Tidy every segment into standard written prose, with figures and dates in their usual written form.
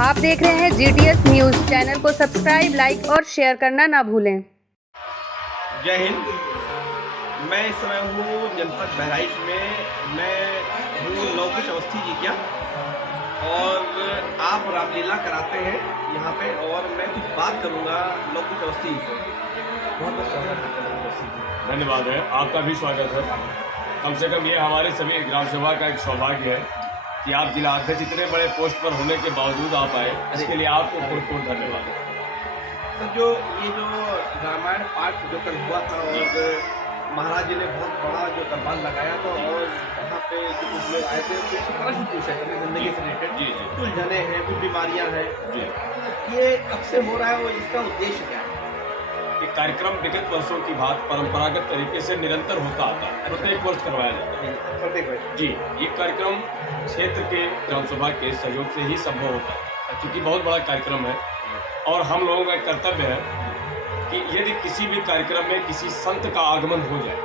आप देख रहे हैं GTS न्यूज़। चैनल को सब्सक्राइब, लाइक और शेयर करना ना भूलें। जय हिंद। मैं इस समय हूँ जनपद बहराइच में। मैं हूँ लौकिश अवस्थी जी क्या, और आप रामलीला कराते हैं यहाँ पे, और मैं कुछ बात करूँगा लौकिश अवस्थी जी से। बहुत बहुत स्वागत है। धन्यवाद है, आपका भी स्वागत है। कम से कम ये हमारे सभी ग्राम सभा का एक सौभाग्य है कि आप जिला अध्यक्ष इतने बड़े पोस्ट पर होने के बावजूद आप आए, इसके लिए आपको बहुत बहुत धन्यवाद है। तो जो रामायण पाठ जो कल हुआ था, और महाराज जी ने बहुत बड़ा जो दरबार लगाया था, और वहाँ पे जो कुछ लोग आए थे कुछ प्रश्न पूछे थे जिंदगी से रिलेटेड। जी जी, कुछ जने हैं, कुछ बीमारियाँ हैं जी। ये कब से हो रहा है और इसका उद्देश्य क्या है? ये कार्यक्रम विगत वर्षों की बात परंपरागत तरीके से निरंतर होता आता है, प्रत्येक वर्ष करवाया जाता है। प्रत्येक वर्ष जी, ये कार्यक्रम क्षेत्र के ग्राम सभा के सहयोग से ही संभव होता है, क्योंकि बहुत बड़ा कार्यक्रम है। और हम लोगों का कर्तव्य है कि यदि किसी भी कार्यक्रम में किसी संत का आगमन हो जाए,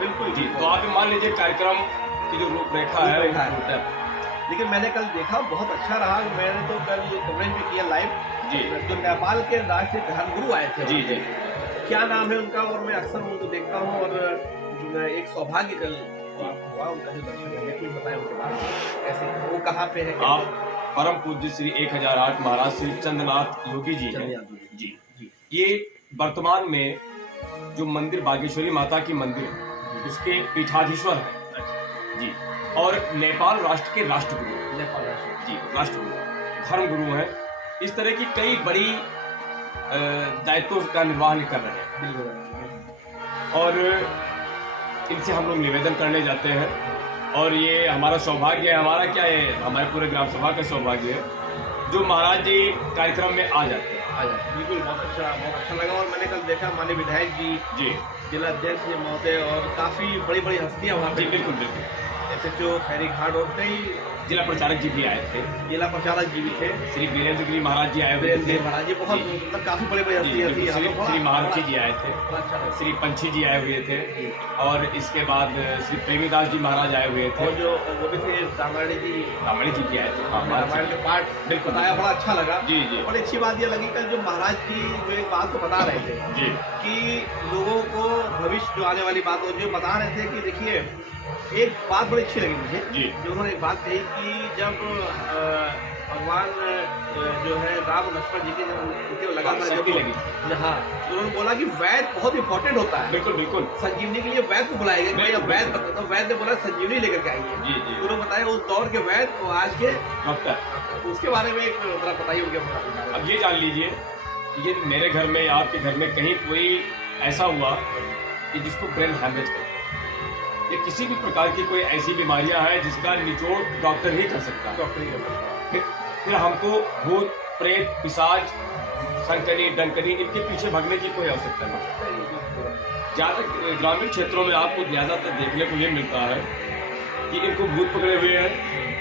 बिल्कुल जी, तो आप मान लीजिए कार्यक्रम की जो रूपरेखा है। लेकिन मैंने कल देखा, बहुत अच्छा रहा। मैंने तो कल कवरेज भी किया लाइव। जी, जो नेपाल के राष्ट्रीय धर्मगुरु आए थे, जी जी, क्या नाम है उनका, और मैं अक्सर उनको देखता हूँ, और एक सौभाग्य कल हुआ उनका जो दर्शन करने। कुछ बताएं उनके बारे में, कैसे वो कहाँ पे है? आप परम पूज्य श्री 1008 महाराज श्री चंद्रनाथ योगी जी हैं। जी, ये वर्तमान में जो मंदिर बागेश्वरी माता की मंदिर है उसके पीठाधीश्वर है। जी, और नेपाल राष्ट्र के राष्ट्रगुरु, जी राष्ट्रगुरु, धर्मगुरु हैं। इस तरह की कई बड़ी दायित्वों का निर्वहन कर रहे हैं, और इनसे हम लोग निवेदन करने जाते हैं। और ये हमारा सौभाग्य है, हमारा क्या है, हमारे पूरे ग्राम सभा का सौभाग्य है जो महाराज जी कार्यक्रम में आ जाते हैं। बिल्कुल, बहुत अच्छा लगा। और मैंने कल देखा माननीय विधायक जी, जिला अध्यक्ष महोदय, और काफी बड़ी बड़ी हस्तियां वहाँ पे। बिल्कुल बिल्कुल, SHO खैरी घाट, और कई जिला प्रचारक जी भी आए थे, जिला प्रचारक जी भी थे। श्री वीरेंद्र गिरी महाराज जी आए हुए थे। महाराज जी बहुत मतलब काफी बड़े बड़े हस्तियां थी। श्री महारथी जी आए थे, श्री पंछी जी आए हुए थे, और इसके बाद श्री प्रेमीदास जी महाराज आए हुए थे, और जो वो भी थे दामड़ी जी भी आए थे। रामायण के पाठ बिल्कुल बताया, बड़ा अच्छा लगा। जी जी, बड़ी अच्छी बात ये लगी कल जो महाराज जी जो एक बात को बता रहे थे जी, कि लोगों को भविष्य जो आने वाली बात, और जो बता रहे थे कि देखिए, एक बात बड़ी अच्छी लगी मुझे जी, जो उन्होंने एक बात कही कि जब भगवान जो है राम लक्ष्मण जी के जब लगा था, जब लगी, हाँ, तो उन्होंने बोला कि वैद बहुत इंपॉर्टेंट होता है। बिल्कुल बिल्कुल, संजीवनी के लिए वैद को बुलाया गया। वैद तो वैद ने बोला संजीवनी लेकर के आइए। जी जी, उन्होंने बताया उस दौर के वैद और आज के डॉक्टर, उसके बारे में एक जरा बताइए उनके बारे में। अब ये जान लीजिए, ये मेरे घर में या आपके घर में कहीं कोई ऐसा हुआ कि जिसको ब्रेन हैमरेज हो, या किसी भी प्रकार की कोई ऐसी बीमारियां हैं जिसका निचोड़ डॉक्टर ही कर सकता है। डॉक्टर ही कर सकता है। फिर हमको भूत प्रेत पिशाच संकनी डंकनी इनके पीछे भागने की कोई आवश्यकता नहीं। ज़्यादा ग्रामीण क्षेत्रों में आपको ज़्यादातर देखने को ये मिलता है कि इनको भूत पकड़े हुए हैं,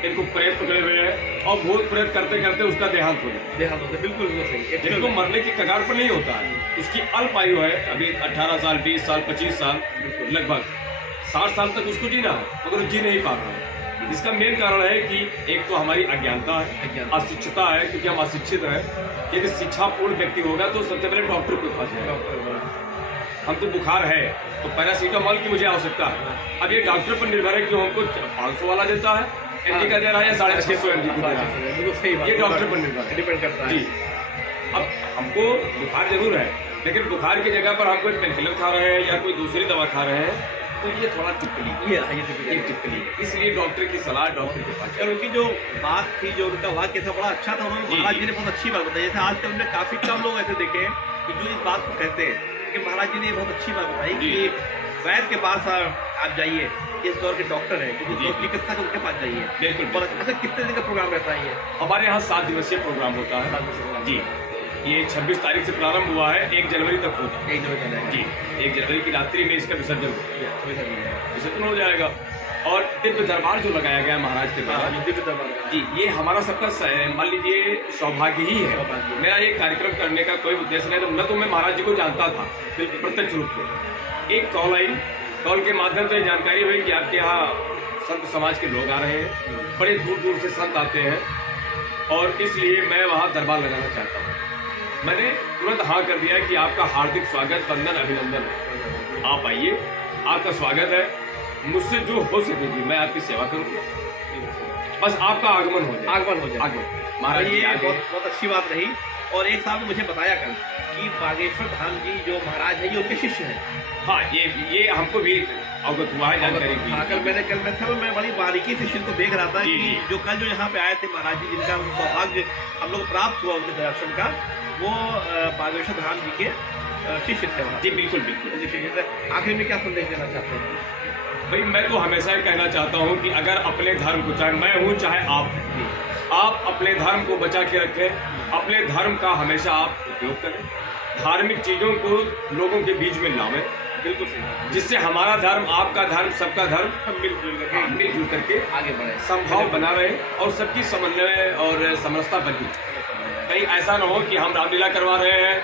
इनको प्रेत पकड़े हुए हैं, और भूत प्रेत करते करते उसका देहांत हो जाता है। देहांत होता है, बिल्कुल सही। जिनको मरने की कगार पर नहीं होता है, उसकी अल्प आयु है, अभी 18 साल 20 साल 25 साल, लगभग 60 साल तक उसको जीना है, मगर जी नहीं पा रहा है। इसका मेन कारण है कि एक तो हमारी अज्ञानता है, अशिक्षितता है, क्योंकि हम अशिक्षित हैं। यदि शिक्षापूर्ण व्यक्ति होगा तो सबसे पहले डॉक्टर के पास जाएगा। हमको बुखार है तो पैरासीटामॉल की मुझे आवश्यकता है। अब ये डॉक्टर पर निर्भर है कि हमको 500 वाला देता है एमजी का दे रहा है, या 650 एमजी का दे रहा है, ये डॉक्टर पर निर्भर है, डिपेंड करता है। जी, अब हमको बुखार जरूर है, लेकिन बुखार की जगह पर हम कोई पेनकिलर खा रहे हैं या कोई दूसरी दवा खा रहे हैं, तो ये थोड़ा टिप्पणी, ये टिप्पणी है। इसलिए डॉक्टर की सलाह डॉक्टर के पास। और उनकी जो बात थी, जो उनका वाक्य था, बड़ा अच्छा था। उन्होंने महाराज जी ने बहुत अच्छी बात बताई। जैसे आजकल हमने काफी कम लोग ऐसे देखे हैं कि जो इस बात को कहते हैं, कि महाराज जी ने बहुत अच्छी बात बताई कि वैद्य के पास आप जाइए, इस दौर के डॉक्टर है, जो चिकित्सक उनके पास जाइए। बिल्कुल। अच्छा, कितने दिन का प्रोग्राम रहता है ये? हमारे यहाँ 7 दिवसीय प्रोग्राम होता है। जी, ये 26 तारीख से प्रारंभ हुआ है, 1 जनवरी तक होता है। 1 जनवरी जी, 1 जनवरी की रात्रि में इसका विसर्जन हो जाएगा। और दिव्य दरबार जो लगाया गया महाराज के द्वारा, दिव्य दरबार, जी, ये हमारा सबका मान लीजिए सौभाग्य ही है। मेरा ये कार्यक्रम करने का कोई उद्देश्य नहीं, न तो मैं महाराज जी को जानता था प्रत्यक्ष रूप से। एक कॉल के माध्यम से जानकारी हुई कि आपके यहाँ संत समाज के लोग आ रहे हैं, बड़े दूर दूर से संत आते हैं, और इसलिए मैं वहाँ दरबार लगाना चाहता हूँ। मैंने तुरंत हाँ कर दिया कि आपका हार्दिक स्वागत, वंदन, अभिनंदन है। आप आइए, आपका स्वागत है। मुझसे जो हो सकेगी मैं आपकी सेवा करूँगा, बस आपका आगमन हो जाए। आगमन महाराज ये बहुत अच्छी बात रही। और एक साहब ने मुझे बताया कल कि बागेश्वर धाम जी जो महाराज है ये उनके शिष्य हैं। हाँ, ये हमको भी अवगत हुआ है, जानकारी की। हाँ, कल मैं बड़ी बारीकी से शिष्य को देख रहा था कि जो कल जो यहाँ पे आए थे महाराज जी, जिनका सौभाग्य हम लोग प्राप्त हुआ उनके दर्शन का, वो बागेश्वर धाम जी के शिष्य थे वहाँ। जी बिल्कुल। आखिर में क्या संदेश देना चाहते हैं? भाई मैं तो हमेशा ही कहना चाहता हूँ कि अगर अपने धर्म को, चाहे मैं हूँ चाहे आप अपने धर्म को बचा के रखें, अपने धर्म का हमेशा आप उपयोग करें, धार्मिक चीज़ों को लोगों के बीच में लावें, बिल्कुल सही, जिससे हमारा धर्म, आपका धर्म, सबका धर्म सब मिलजुल करके आगे बढ़े, संभाव बना रहे और सबकी समन्वय और समरसता बनी। कहीं ऐसा ना हो कि हम रामलीला करवा रहे हैं,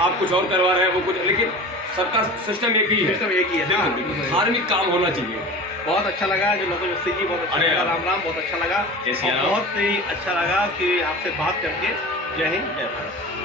आप कुछ और करवा रहे हैं, वो कुछ, लेकिन सबका सिस्टम एक ही है। धार्मिक काम होना चाहिए। बहुत अच्छा लगा जो लोगों जी बहुत अच्छा लगा, राम बहुत अच्छा लगा, और बहुत ही अच्छा लगा कि आपसे बात करके। जय हिंद, जय भारत।